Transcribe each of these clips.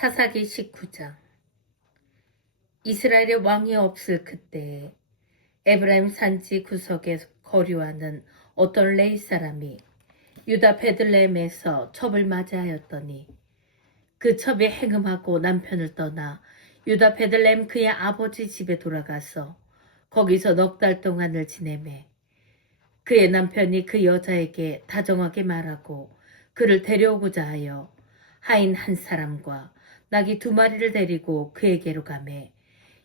사사기 19장. 이스라엘의 왕이 없을 그때에 에브라임 산지 구석에 거류하는 어떤 레위 사람이 유다 베들레헴에서 첩을 맞이하였더니 그 첩이 행음하고 남편을 떠나 유다 베들레헴 그의 아버지 집에 돌아가서 거기서 넉 달 동안을 지내매 그의 남편이 그 여자에게 다정하게 말하고 그를 데려오고자 하여 하인 한 사람과 낙이 2마리를 데리고 그에게로 가매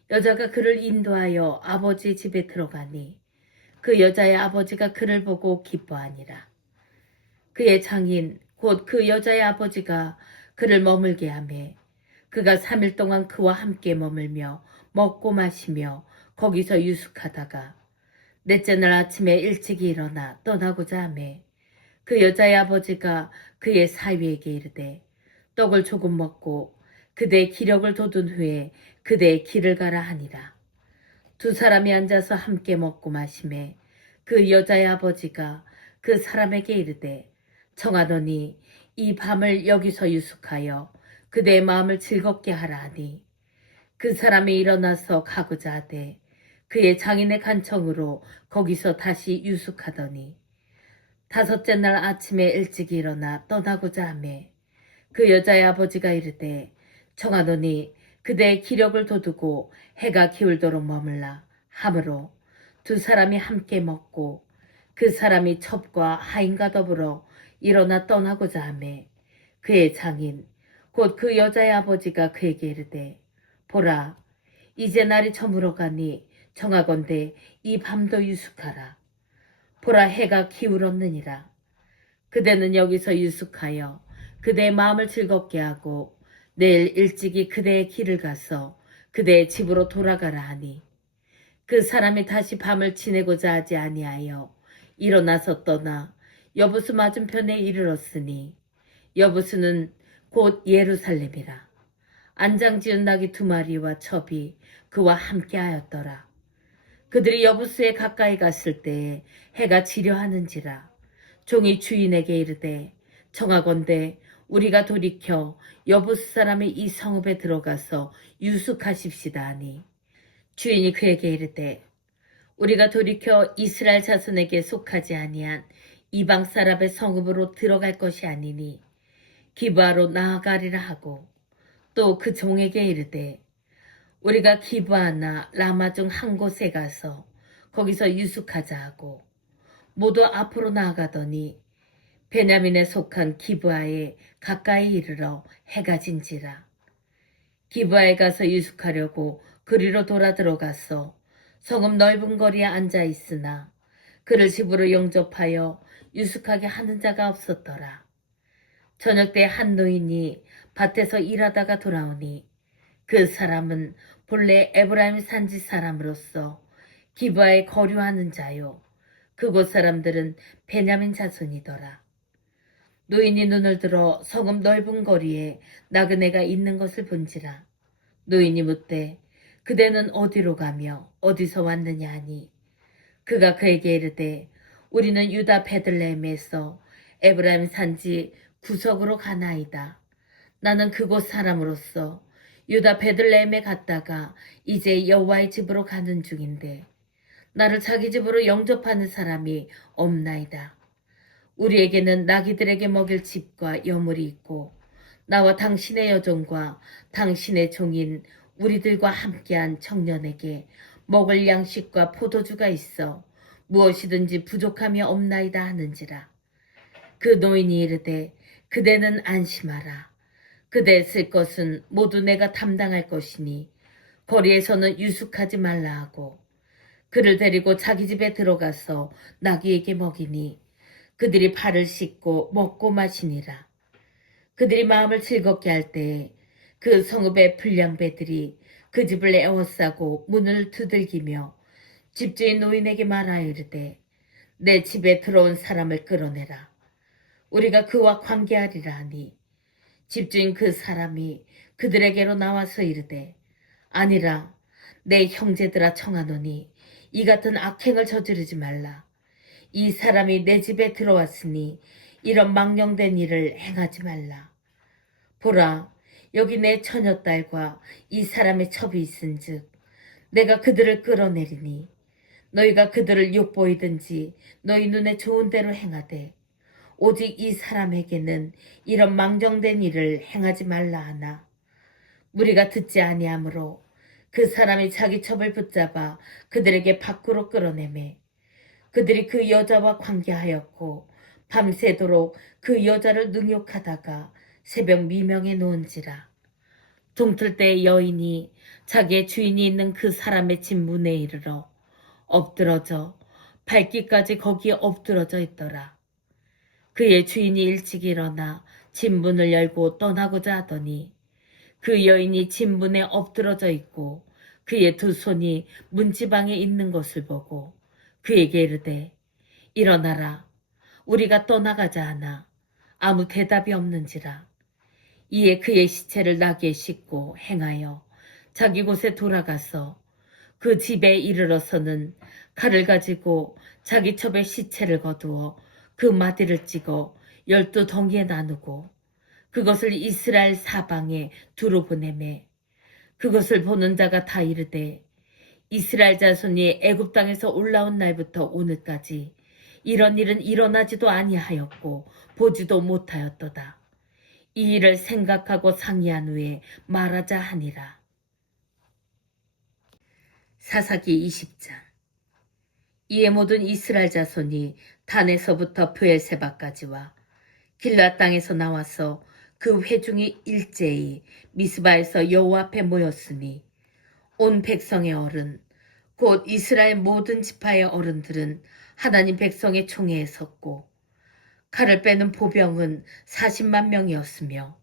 여자가 그를 인도하여 아버지 집에 들어가니 그 여자의 아버지가 그를 보고 기뻐하니라. 그의 장인 곧 그 여자의 아버지가 그를 머물게 하매 그가 3일 동안 그와 함께 머물며 먹고 마시며 거기서 유숙하다가 넷째 날 아침에 일찍이 일어나 떠나고자 하매 그 여자의 아버지가 그의 사위에게 이르되 떡을 조금 먹고 그대의 기력을 돋운 후에 그대의 길을 가라 하니라. 2사람이 앉아서 함께 먹고 마시매 그 여자의 아버지가 그 사람에게 이르되 청하더니 이 밤을 여기서 유숙하여 그대의 마음을 즐겁게 하라 하니 그 사람이 일어나서 가고자 하되 그의 장인의 간청으로 거기서 다시 유숙하더니 5째 날 아침에 일찍 일어나 떠나고자 하매 그 여자의 아버지가 이르되 청하더니 그대의 기력을 돋우고 해가 기울도록 머물라 하므로 2사람이 함께 먹고 그 사람이 첩과 하인과 더불어 일어나 떠나고자 하매 그의 장인 곧 그 여자의 아버지가 그에게 이르되 보라 이제 날이 저물어 가니 청하건대 이 밤도 유숙하라. 보라 해가 기울었느니라. 그대는 여기서 유숙하여 그대의 마음을 즐겁게 하고 내일 일찍이 그대의 길을 가서 그대의 집으로 돌아가라 하니 그 사람이 다시 밤을 지내고자 하지 아니하여 일어나서 떠나 여부수 맞은편에 이르렀으니 여부수는 곧 예루살렘이라. 안장지은 낙이 2마리와 첩이 그와 함께 하였더라. 그들이 여부수에 가까이 갔을 때에 해가 지려하는지라. 종이 주인에게 이르되 청하건대 우리가 돌이켜 여부수 사람의 이 성읍에 들어가서 유숙하십시다 하니 주인이 그에게 이르되 우리가 돌이켜 이스라엘 자손에게 속하지 아니한 이방 사람의 성읍으로 들어갈 것이 아니니 기브아로 나아가리라 하고 또 그 종에게 이르되 우리가 기브아나 라마 중 한 곳에 가서 거기서 유숙하자 하고 모두 앞으로 나아가더니 베냐민에 속한 기브아에 가까이 이르러 해가 진지라. 기브아에 가서 유숙하려고 그리로 돌아 들어가서 성읍 넓은 거리에 앉아 있으나 그를 집으로 영접하여 유숙하게 하는 자가 없었더라. 저녁 때 한 노인이 밭에서 일하다가 돌아오니 그 사람은 본래 에브라임 산지 사람으로서 기브아에 거류하는 자요 그곳 사람들은 베냐민 자손이더라. 노인이 눈을 들어 성읍 넓은 거리에 나그네가 있는 것을 본지라. 노인이 묻되 그대는 어디로 가며 어디서 왔느냐 하니 그가 그에게 이르되 우리는 유다 베들레헴에서 에브라임 산지 구석으로 가나이다. 나는 그곳 사람으로서 유다 베들레헴에 갔다가 이제 여호와의 집으로 가는 중인데 나를 자기 집으로 영접하는 사람이 없나이다. 우리에게는 나귀들에게 먹일 집과 여물이 있고 나와 당신의 여종과 당신의 종인 우리들과 함께한 청년에게 먹을 양식과 포도주가 있어 무엇이든지 부족함이 없나이다 하는지라. 그 노인이 이르되 그대는 안심하라. 그대 쓸 것은 모두 내가 담당할 것이니 거리에서는 유숙하지 말라 하고 그를 데리고 자기 집에 들어가서 나귀에게 먹이니 그들이 발을 씻고 먹고 마시니라. 그들이 마음을 즐겁게 할 때에 그 성읍의 불량배들이 그 집을 에워싸고 문을 두들기며 집주인 노인에게 말하여 이르되 내 집에 들어온 사람을 끌어내라. 우리가 그와 관계하리라 하니 집주인 그 사람이 그들에게로 나와서 이르되 아니라 내 형제들아 청하노니 이 같은 악행을 저지르지 말라. 이 사람이 내 집에 들어왔으니 이런 망령된 일을 행하지 말라. 보라 여기 내 처녀딸과 이 사람의 첩이 있은즉 내가 그들을 끌어내리니 너희가 그들을 욕보이든지 너희 눈에 좋은 대로 행하되 오직 이 사람에게는 이런 망정된 일을 행하지 말라 하나 무리가 듣지 아니하므로 그 사람이 자기 첩을 붙잡아 그들에게 밖으로 끌어내매 그들이 그 여자와 관계하였고 밤새도록 그 여자를 능욕하다가 새벽 미명에 놓은지라. 동틀 때 여인이 자기의 주인이 있는 그 사람의 집 문에 이르러 엎드러져 발기까지 거기에 엎드러져 있더라. 그의 주인이 일찍 일어나 집 문을 열고 떠나고자 하더니 그 여인이 집 문에 엎드러져 있고 그의 두 손이 문지방에 있는 것을 보고 그에게 이르되 일어나라 우리가 떠나가자 하나 아무 대답이 없는지라. 이에 그의 시체를 나귀에 싣고 행하여 자기 곳에 돌아가서 그 집에 이르러서는 칼을 가지고 자기 첩의 시체를 거두어 그 마디를 찍어 12덩이에 나누고 그것을 이스라엘 사방에 두루 보내매 그것을 보는 자가 다 이르되 이스라엘 자손이 애굽 땅에서 올라온 날부터 오늘까지 이런 일은 일어나지도 아니하였고 보지도 못하였도다. 이 일을 생각하고 상의한 후에 말하자 하니라. 사사기 20장. 이에 모든 이스라엘 자손이 단에서부터 브엘세바까지와 길라 땅에서 나와서 그 회중이 일제히 미스바에서 여호와 앞에 모였으니 온 백성의 어른 곧 이스라엘 모든 지파의 어른들은 하나님 백성의 총회에 섰고 칼을 빼는 보병은 40만 명이었으며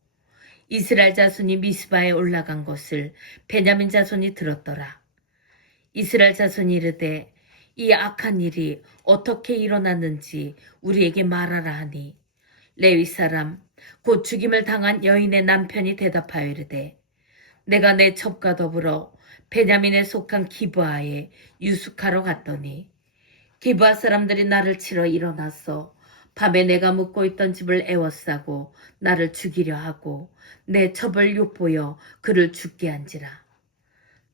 이스라엘 자손이 미스바에 올라간 것을 베냐민 자손이 들었더라. 이스라엘 자손이 이르되 이 악한 일이 어떻게 일어났는지 우리에게 말하라 하니 레위 사람 곧 죽임을 당한 여인의 남편이 대답하여 이르되 내가 내 첩과 더불어 베냐민에 속한 기브아에 유숙하러 갔더니 기브아 사람들이 나를 치러 일어나서 밤에 내가 묵고 있던 집을 에워싸고 나를 죽이려 하고 내 첩을 욕보여 그를 죽게 한지라.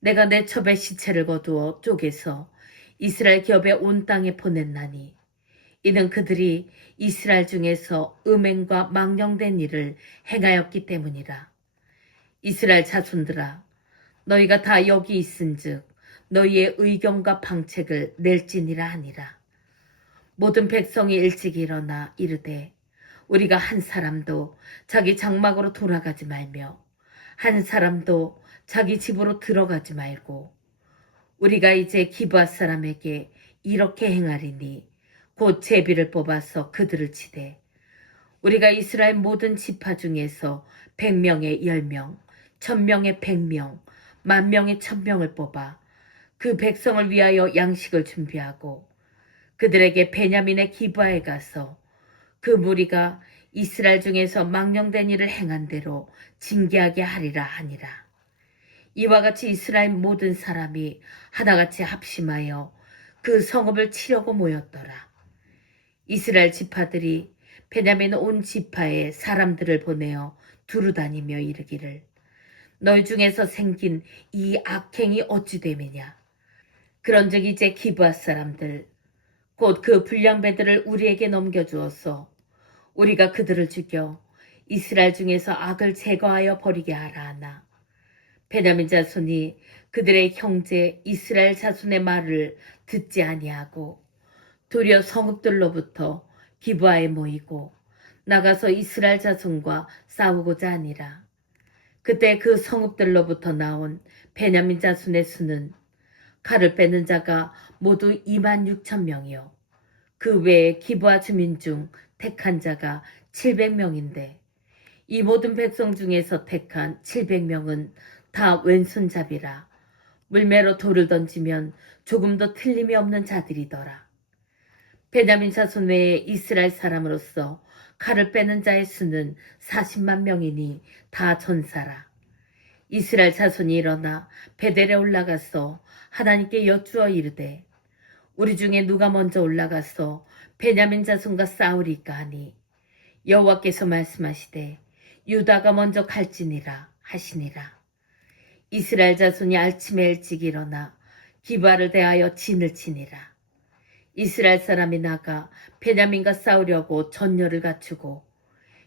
내가 내 첩의 시체를 거두어 쪼개서 이스라엘 기업의 온 땅에 보냈나니 이는 그들이 이스라엘 중에서 음행과 망령된 일을 행하였기 때문이라. 이스라엘 자손들아 너희가 다 여기 있은즉 너희의 의견과 방책을 낼지니라 하니라. 모든 백성이 일찍 일어나 이르되 우리가 한 사람도 자기 장막으로 돌아가지 말며 한 사람도 자기 집으로 들어가지 말고 우리가 이제 기브아 사람에게 이렇게 행하리니 곧 제비를 뽑아서 그들을 치되 우리가 이스라엘 모든 지파 중에서 100명에 10명, 1000명에 100명, 10,000명에 1000명을 뽑아 그 백성을 위하여 양식을 준비하고 그들에게 베냐민의 기브아에 가서 그 무리가 이스라엘 중에서 망령된 일을 행한 대로 징계하게 하리라 하니라. 이와 같이 이스라엘 모든 사람이 하나같이 합심하여 그 성읍을 치려고 모였더라. 이스라엘 지파들이 베냐민 온 지파에 사람들을 보내어 두루다니며 이르기를 너희 중에서 생긴 이 악행이 어찌 됨이냐. 그런즉 이제 기브아 사람들 곧 그 불량배들을 우리에게 넘겨주어서 우리가 그들을 죽여 이스라엘 중에서 악을 제거하여 버리게 하라 하나 베냐민 자손이 그들의 형제 이스라엘 자손의 말을 듣지 아니하고 도리어 성읍들로부터 기브아에 모이고 나가서 이스라엘 자손과 싸우고자 하니라. 그때 그 성읍들로부터 나온 베냐민 자손의 수는 칼을 빼는 자가 모두 26,000명이요 그 외에 기브아 주민 중 택한 자가 700명인데 이 모든 백성 중에서 택한 700명은 다 왼손잡이라 물매로 돌을 던지면 조금도 틀림이 없는 자들이더라. 베냐민 자손 외에 이스라엘 사람으로서 칼을 빼는 자의 수는 40만 명이니 다 전사라. 이스라엘 자손이 일어나 베델에 올라가서 하나님께 여쭈어 이르되 우리 중에 누가 먼저 올라가서 베냐민 자손과 싸우리까 하니 여호와께서 말씀하시되 유다가 먼저 갈지니라 하시니라. 이스라엘 자손이 아침에 일찍 일어나 기바를 대하여 진을 치니라. 이스라엘 사람이 나가 베냐민과 싸우려고 전열을 갖추고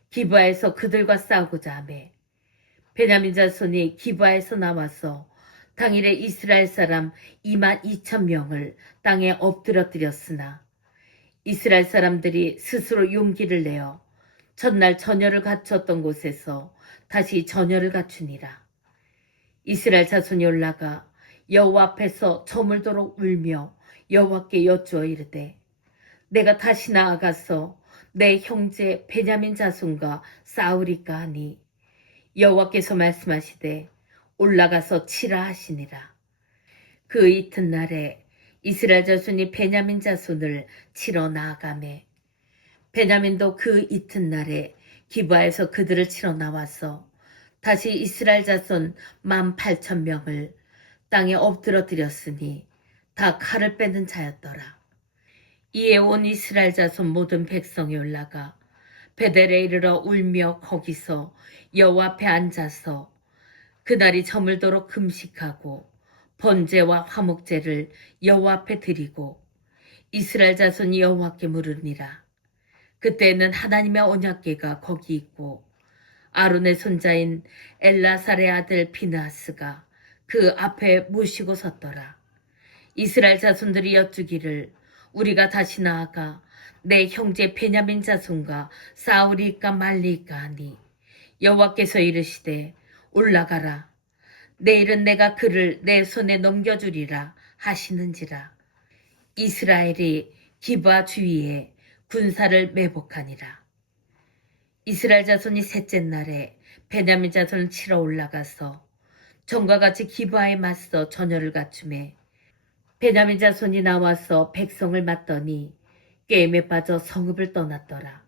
기바에서 그들과 싸우고자 하매 베냐민 자손이 기바에서 나와서 당일에 이스라엘 사람 22,000명을 땅에 엎드러뜨렸으나 이스라엘 사람들이 스스로 용기를 내어 전날 전열을 갖췄던 곳에서 다시 전열을 갖추니라. 이스라엘 자손이 올라가 여호와 앞에서 저물도록 울며 여호와께 여쭈어 이르되 내가 다시 나아가서 내 형제 베냐민 자손과 싸우리까 하니 여호와께서 말씀하시되 올라가서 치라 하시니라. 그 이튿날에 이스라엘 자손이 베냐민 자손을 치러 나아가매 베냐민도 그 이튿날에 기브아에서 그들을 치러 나와서 다시 이스라엘 자손 18,000명을 땅에 엎드러뜨렸으니 다 칼을 빼는 자였더라. 이에 온 이스라엘 자손 모든 백성이 올라가 베델에 이르러 울며 거기서 여호와 앞에 앉아서 그날이 저물도록 금식하고 번제와 화목제를 여호와 앞에 드리고 이스라엘 자손이 여호와께 물으니라. 그때에는 하나님의 언약궤가 거기 있고 아론의 손자인 엘라살의 아들 비느하스가 그 앞에 모시고 섰더라. 이스라엘 자손들이 여쭈기를 우리가 다시 나아가 내 형제 베냐민 자손과 싸우리까 말리까 하니 여호와께서 이르시되 올라가라. 내일은 내가 그를 내 손에 넘겨주리라 하시는지라. 이스라엘이 기브아 주위에 군사를 매복하니라. 이스라엘 자손이 셋째 날에 베냐민 자손을 치러 올라가서 전과 같이 기브아에 맞서 전열을 갖추매 베냐민 자손이 나와서 백성을 맞더니 게임에 빠져 성읍을 떠났더라.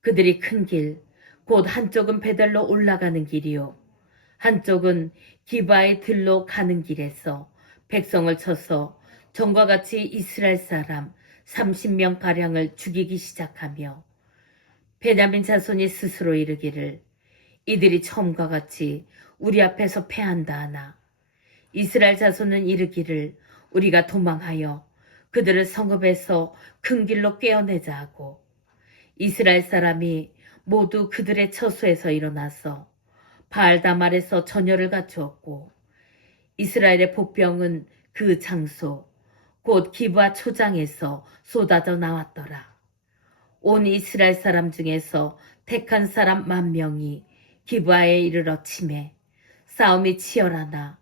그들이 큰 길, 곧 한쪽은 베델로 올라가는 길이요 한쪽은 기브아의 들로 가는 길에서 백성을 쳐서 전과 같이 이스라엘 사람 30명가량을 죽이기 시작하며 베냐민 자손이 스스로 이르기를 이들이 처음과 같이 우리 앞에서 패한다 하나 이스라엘 자손은 이르기를 우리가 도망하여 그들을 성읍에서 큰 길로 꿰어내자 하고 이스라엘 사람이 모두 그들의 처소에서 일어나서 바알다말에서 전열을 갖추었고 이스라엘의 복병은 그 장소 곧 기브아 초장에서 쏟아져 나왔더라. 온 이스라엘 사람 중에서 택한 사람 10,000명이 기브아에 이르러 치매 싸움이 치열하나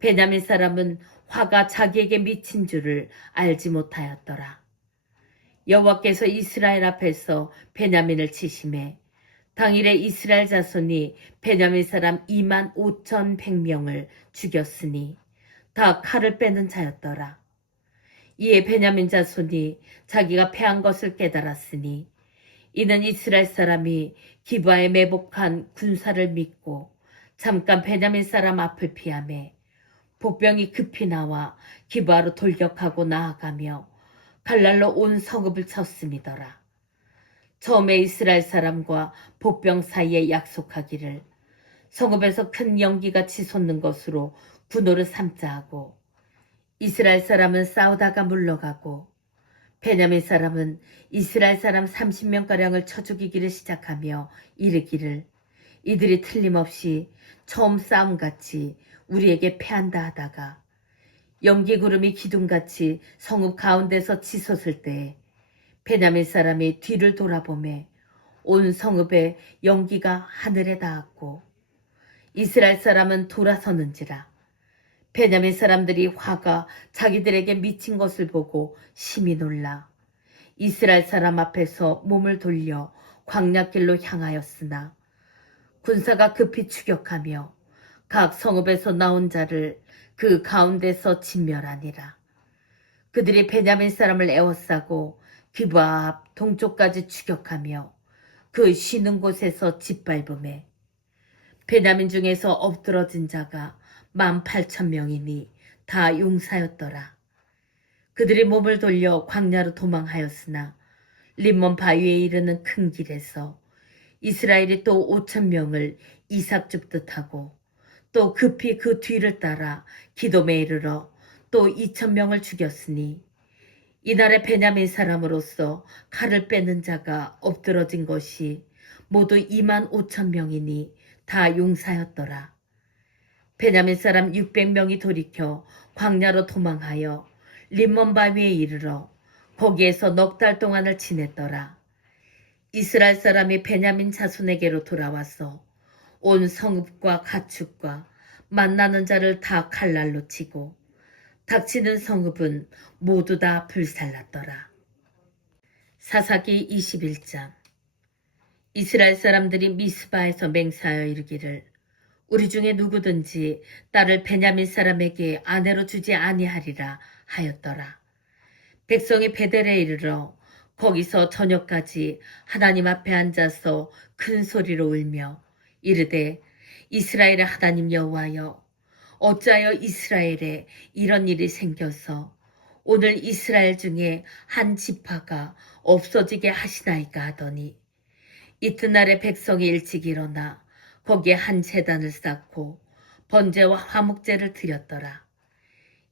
베냐민 사람은 화가 자기에게 미친 줄을 알지 못하였더라. 여호와께서 이스라엘 앞에서 베냐민을 치심해 당일에 이스라엘 자손이 베냐민 사람 25,100명을 죽였으니 다 칼을 빼는 자였더라. 이에 베냐민 자손이 자기가 패한 것을 깨달았으니 이는 이스라엘 사람이 기브아에 매복한 군사를 믿고 잠깐 베냐민 사람 앞을 피하매 복병이 급히 나와 기브아로 돌격하고 나아가며 칼날로 온 성읍을 쳤음이더라. 처음에 이스라엘 사람과 복병 사이에 약속하기를 성읍에서 큰 연기가 치솟는 것으로 분노를 삼자 하고 이스라엘 사람은 싸우다가 물러가고 베냐민 사람은 이스라엘 사람 30명가량을 쳐 죽이기를 시작하며 이르기를 이들이 틀림없이 처음 싸움같이 우리에게 패한다 하다가 연기구름이 기둥같이 성읍 가운데서 치솟을 때에 베냐민 사람이 뒤를 돌아보매 온 성읍에 연기가 하늘에 닿았고 이스라엘 사람은 돌아서는지라. 베냐민 사람들이 화가 자기들에게 미친 것을 보고 심히 놀라 이스라엘 사람 앞에서 몸을 돌려 광야길로 향하였으나 군사가 급히 추격하며 각 성읍에서 나온 자를 그 가운데서 진멸하니라. 그들이 베냐민 사람을 에워싸고 기브아 앞 동쪽까지 추격하며 그 쉬는 곳에서 짓밟음에 베냐민 중에서 엎드러진 자가 18,000명이니 다 용사였더라. 그들이 몸을 돌려 광야로 도망하였으나 림몬 바위에 이르는 큰 길에서 이스라엘이 또 5,000명을 이삭 줍듯 하고 또 급히 그 뒤를 따라 기돔에 이르러 또 2,000명을 죽였으니 이날에 베냐민 사람으로서 칼을 빼는 자가 엎드러진 것이 모두 25,000명이니 다 용사였더라. 베냐민 사람 600명이 돌이켜 광야로 도망하여 림몬 바위에 이르러 거기에서 넉 달 동안을 지냈더라. 이스라엘 사람이 베냐민 자손에게로 돌아와서 온 성읍과 가축과 만나는 자를 다 칼날로 치고 닥치는 성읍은 모두 다 불살랐더라. 사사기 21장. 이스라엘 사람들이 미스바에서 맹세하여 이르기를 우리 중에 누구든지 딸을 베냐민 사람에게 아내로 주지 아니하리라 하였더라. 백성이 베델에 이르러 거기서 저녁까지 하나님 앞에 앉아서 큰 소리로 울며 이르되 이스라엘의 하나님 여호와여 어찌하여 이스라엘에 이런 일이 생겨서 오늘 이스라엘 중에 한 지파가 없어지게 하시나이까 하더니 이튿날에 백성이 일찍 일어나 거기에 한 제단을 쌓고 번제와 화목제를 드렸더라.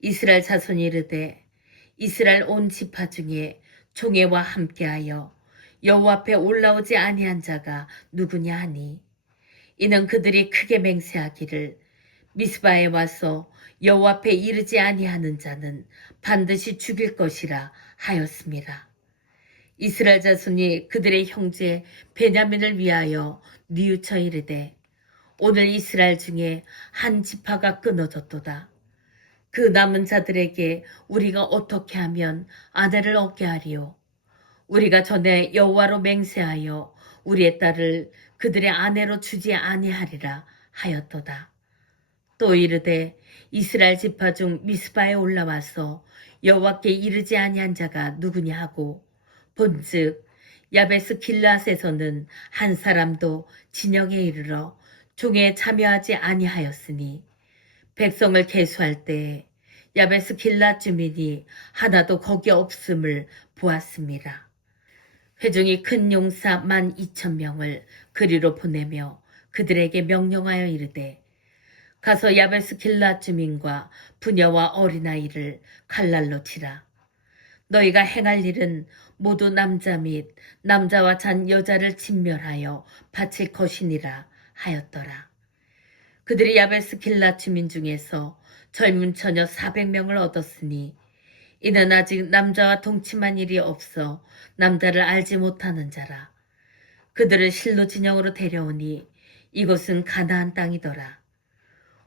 이스라엘 자손이 이르되 이스라엘 온 지파 중에 총회와 함께하여 여호와 앞에 올라오지 아니한 자가 누구냐 하니 이는 그들이 크게 맹세하기를 미스바에 와서 여호와 앞에 이르지 아니하는 자는 반드시 죽일 것이라 하였습니다. 이스라엘 자손이 그들의 형제 베냐민을 위하여 뉘우쳐 이르되 오늘 이스라엘 중에 한 지파가 끊어졌도다. 그 남은 자들에게 우리가 어떻게 하면 아내를 얻게 하리요? 우리가 전에 여호와로 맹세하여 우리의 딸을 그들의 아내로 주지 아니하리라 하였도다. 또 이르되 이스라엘 지파 중 미스바에 올라와서 여호와께 이르지 아니한 자가 누구냐 하고 본즉 야베스 길앗에서는 한 사람도 진영에 이르러 종에 참여하지 아니하였으니 백성을 계수할 때에 야베스 길앗 주민이 하나도 거기 없음을 보았습니다. 회중이 큰 용사 12,000명을 그리로 보내며 그들에게 명령하여 이르되 가서 야베스 길앗 주민과 부녀와 어린아이를 칼날로 치라. 너희가 행할 일은 모두 남자 및 남자와 잔 여자를 진멸하여 바칠 것이니라 하였더라. 그들이 야베스 길앗 주민 중에서 젊은 처녀 400명을 얻었으니 이는 아직 남자와 동침한 일이 없어 남자를 알지 못하는 자라. 그들을 실로 진영으로 데려오니 이곳은 가나안 땅이더라.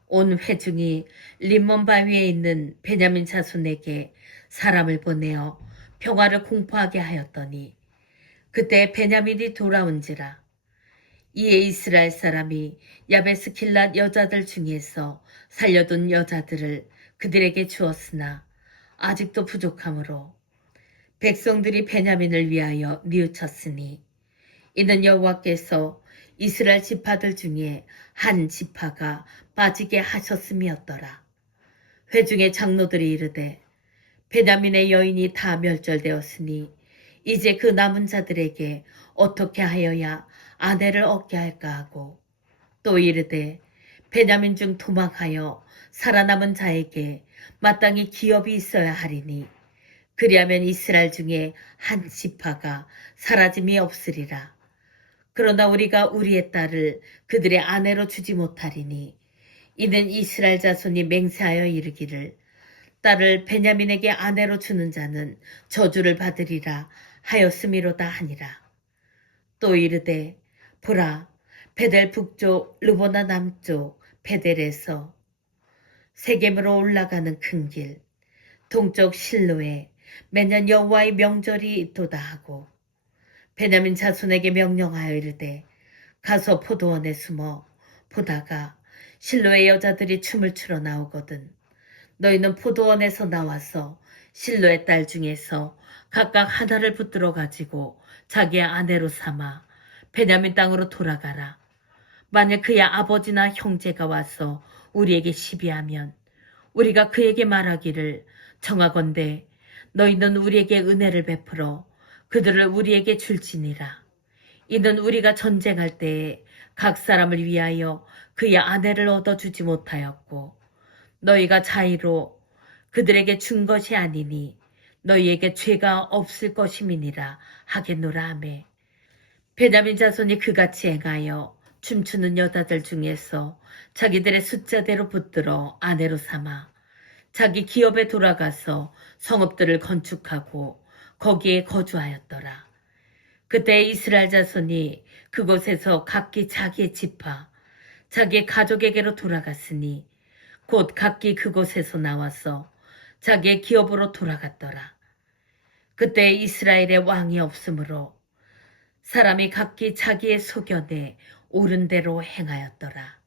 온 회중이 림몬 바위에 있는 베냐민 자손에게 사람을 보내어 평화를 공포하게 하였더니 그때 베냐민이 돌아온지라. 이에 이스라엘 사람이 야베스 길앗 여자들 중에서 살려둔 여자들을 그들에게 주었으나 아직도 부족하므로 백성들이 베냐민을 위하여 뉘우쳤으니 이는 여호와께서 이스라엘 지파들 중에 한 지파가 빠지게 하셨음이었더라. 회중의 장로들이 이르되 베냐민의 여인이 다 멸절되었으니 이제 그 남은 자들에게 어떻게 하여야 아내를 얻게 할까 하고 또 이르되 베냐민 중 도망하여 살아남은 자에게 마땅히 기업이 있어야 하리니 그리하면 이스라엘 중에 한 지파가 사라짐이 없으리라. 그러나 우리가 우리의 딸을 그들의 아내로 주지 못하리니 이는 이스라엘 자손이 맹세하여 이르기를 딸을 베냐민에게 아내로 주는 자는 저주를 받으리라 하였음이로다 하니라. 또 이르되 보라 베델 북쪽 르보나 남쪽 베델에서 세겜으로 올라가는 큰 길 동쪽 실로에 매년 여호와의 명절이 있도다 하고 베냐민 자손에게 명령하여 이르되 가서 포도원에 숨어 보다가 실로의 여자들이 춤을 추러 나오거든 너희는 포도원에서 나와서 실로의 딸 중에서 각각 하나를 붙들어 가지고 자기의 아내로 삼아 베냐민 땅으로 돌아가라. 만약 그의 아버지나 형제가 와서 우리에게 시비하면 우리가 그에게 말하기를 정하건대 너희는 우리에게 은혜를 베풀어 그들을 우리에게 줄지니라. 이는 우리가 전쟁할 때에 각 사람을 위하여 그의 아내를 얻어주지 못하였고 너희가 자의로 그들에게 준 것이 아니니 너희에게 죄가 없을 것임이니라 하겠노라 하매 베냐민 자손이 그같이 행하여 춤추는 여자들 중에서 자기들의 숫자대로 붙들어 아내로 삼아 자기 기업에 돌아가서 성읍들을 건축하고 거기에 거주하였더라. 그때 이스라엘 자손이 그곳에서 각기 자기의 지파, 자기의 가족에게로 돌아갔으니 곧 각기 그곳에서 나와서 자기의 기업으로 돌아갔더라. 그때 이스라엘의 왕이 없으므로 사람이 각기 자기의 소견에 옳은 대로 행하였더라.